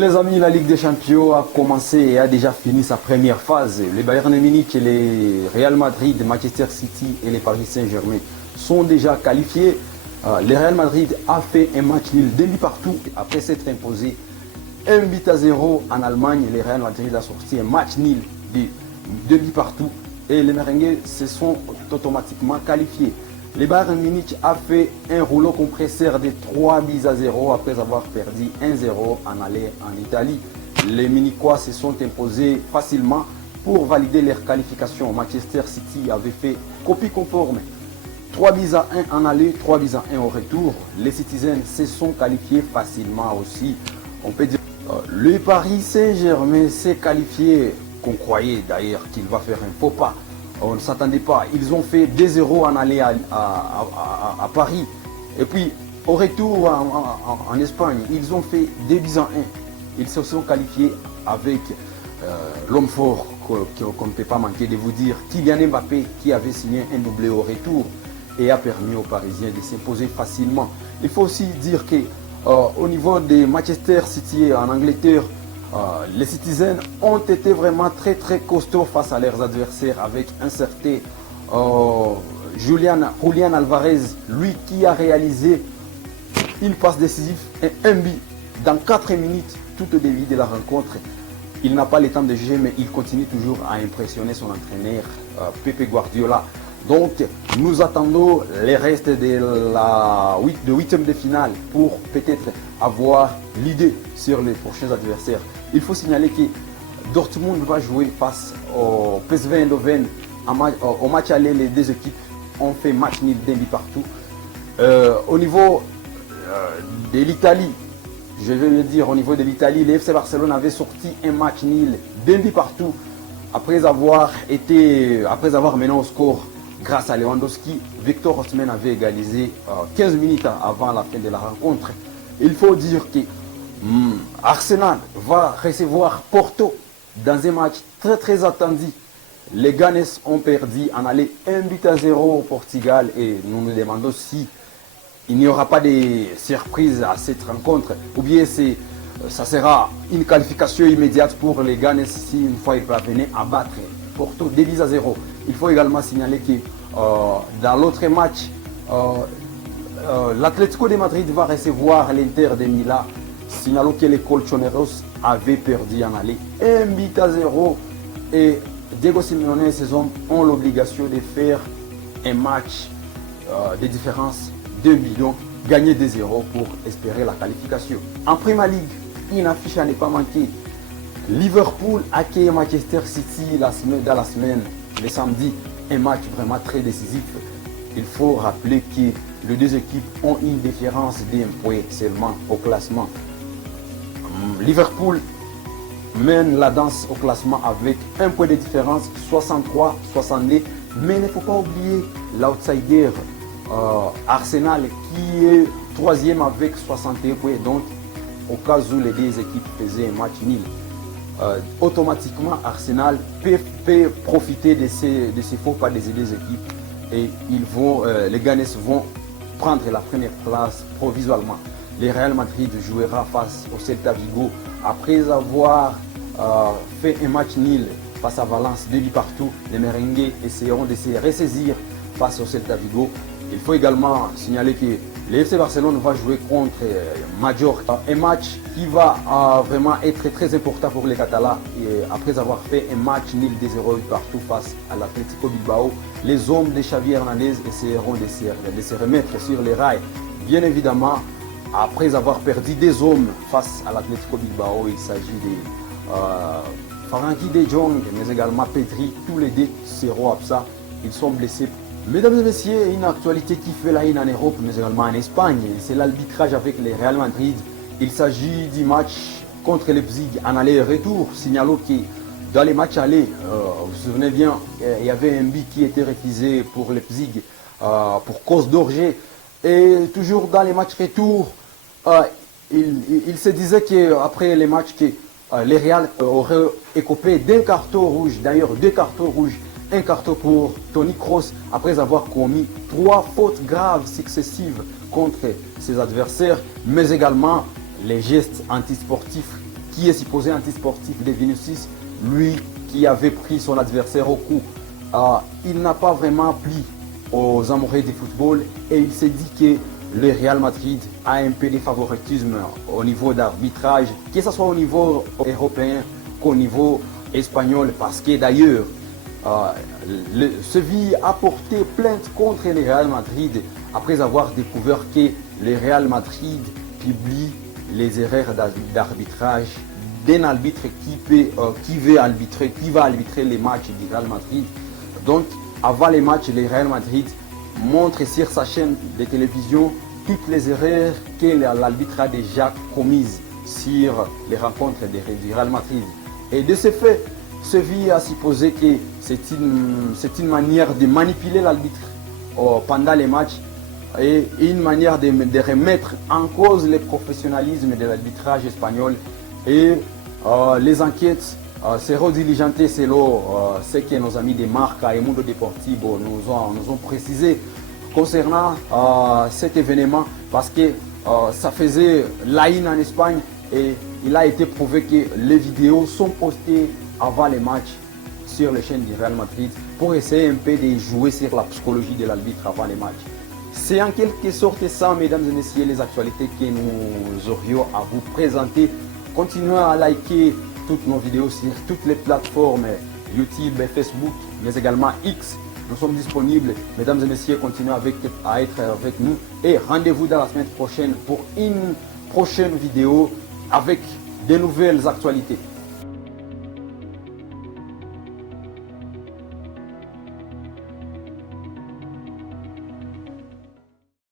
les amis, la Ligue des Champions a commencé et a déjà fini sa première phase. Les Bayern Munich, les Real Madrid, Manchester City et les Paris Saint-Germain sont déjà qualifiés. Le Real Madrid a fait un match nul demi partout après s'être imposé 1-0 en Allemagne. Le Real Madrid a sorti un match nul de demi partout et les Merengues se sont automatiquement qualifiés. Le Bayern Munich a fait un rouleau compresseur de 3-0 après avoir perdu 1-0 en aller en Italie. Les Munichois se sont imposés facilement pour valider leur qualification. Manchester City avait fait copie conforme. 3-1 en aller, 3-1 au retour. Les Citizens se sont qualifiés facilement aussi. On peut dire le Paris Saint-Germain s'est qualifié, qu'on croyait d'ailleurs qu'il va faire un faux pas. On ne s'attendait pas. Ils ont fait 2-0 en aller à Paris. Et puis, au retour en Espagne, ils ont fait 2-1. Ils se sont qualifiés avec l'homme fort qu'on ne peut pas manquer de vous dire, Kylian Mbappé, qui avait signé un doublé au retour et a permis aux Parisiens de s'imposer facilement. Il faut aussi dire qu'au niveau de Manchester City en Angleterre, les Citizens ont été vraiment très costauds face à leurs adversaires avec un certain Julian Alvarez, lui qui a réalisé une passe décisive et un but dans 4 minutes tout au début de la rencontre. Il n'a pas le temps de juger, mais il continue toujours à impressionner son entraîneur Pepe Guardiola. Donc nous attendons les restes de huitième de finale pour peut-être avoir l'idée sur les prochains adversaires. Il faut signaler que Dortmund va jouer face au PSV Eindhoven. Au match aller, les deux équipes ont fait match nul d'un but partout. Au niveau de l'Italie, je vais le dire, au niveau de l'Italie, le FC Barcelone avait sorti un match nul d'un but partout après avoir mené au score grâce à Lewandowski. Victor Osimhen avait égalisé 15 minutes avant la fin de la rencontre. Il faut dire que Arsenal va recevoir Porto dans un match très attendu. Les Ganes ont perdu en aller 1-0 au Portugal et nous nous demandons si il n'y aura pas de surprise à cette rencontre ou bien ça sera une qualification immédiate pour les Ganes si une fois ils parvenaient à battre Porto 2-0. Il faut également signaler que dans l'autre match, l'Atlético de Madrid va recevoir l'Inter de Milan. Signalons que les Colchoneros avaient perdu en aller 1-0 et Diego Simeone et ses hommes ont l'obligation de faire un match de différence de millions, gagner 2-0 pour espérer la qualification. En Premier League, une affiche à ne pas manquer. Liverpool accueille Manchester City dans la semaine, le samedi, un match vraiment très décisif. Il faut rappeler que les deux équipes ont une différence d'un point seulement au classement. Liverpool mène la danse au classement avec un point de différence, 63-62. Mais il ne faut pas oublier l'outsider Arsenal qui est troisième avec 61 points. Donc, au cas où les deux équipes faisaient un match nul, automatiquement Arsenal peut profiter de ces faux pas des deux équipes et les Ganes vont prendre la première place provisoirement. Le Real Madrid jouera face au Celta Vigo après avoir fait un match nul face à Valence, 2 buts partout. Les Merengues essaieront de se ressaisir face au Celta Vigo. Il faut également signaler que le FC Barcelone va jouer contre Mallorca, un match qui va vraiment être très important pour les Catalans. Et après avoir fait un match nul 2-0 partout face à l'Atlético Bilbao, les hommes de Xavi Hernandez essaieront de se remettre sur les rails. Bien évidemment, après avoir perdu des hommes face à l'Atlético Bilbao, il s'agit de Frenkie de Jong, mais également Pedri. Tous les deux seront absents, ils sont blessés. Mesdames et messieurs, une actualité qui fait la une en Europe, mais également en Espagne, c'est l'arbitrage avec le Real Madrid. Il s'agit du match contre Leipzig en aller et retour. Signalons que dans les matchs aller, vous vous souvenez bien, il y avait un but qui était refusé pour Leipzig pour cause d'orgie. Et toujours dans les matchs retour, il se disait qu'après les matchs, que les Real auraient écopé d'un carton rouge, d'ailleurs 2 cartons rouges. Un carton pour Toni Kroos après avoir commis 3 fautes graves successives contre ses adversaires, mais également les gestes antisportifs qui est supposé antisportif de Vinicius, lui qui avait pris son adversaire au cou, il n'a pas vraiment plu aux amoureux du football et il s'est dit que le Real Madrid a un peu de favoritisme au niveau d'arbitrage, que ce soit au niveau européen qu'au niveau espagnol, parce que d'ailleurs, Séville a porté plainte contre le Real Madrid après avoir découvert que le Real Madrid publie les erreurs d'arbitrage d'un arbitre qui va arbitrer les matchs du Real Madrid. Donc, avant les matchs, le Real Madrid montre sur sa chaîne de télévision toutes les erreurs que l'arbitre a déjà commises sur les rencontres du Real Madrid. Et de ce fait, Séville a supposé que c'est une manière de manipuler l'arbitre pendant les matchs et une manière de remettre en cause le professionnalisme de l'arbitrage espagnol. Et les enquêtes seront diligentées selon ce que nos amis de Marca et Mundo Deportivo nous ont précisé concernant cet événement, parce que ça faisait la une en Espagne et il a été prouvé que les vidéos sont postées avant les matchs sur les chaînes du Real Madrid pour essayer un peu de jouer sur la psychologie de l'arbitre avant les matchs. C'est en quelque sorte ça, mesdames et messieurs, les actualités que nous aurions à vous présenter. Continuez à liker toutes nos vidéos sur toutes les plateformes YouTube et Facebook, mais également X. Nous sommes disponibles. Mesdames et messieurs, continuez à être avec nous et rendez-vous dans la semaine prochaine pour une prochaine vidéo avec de nouvelles actualités.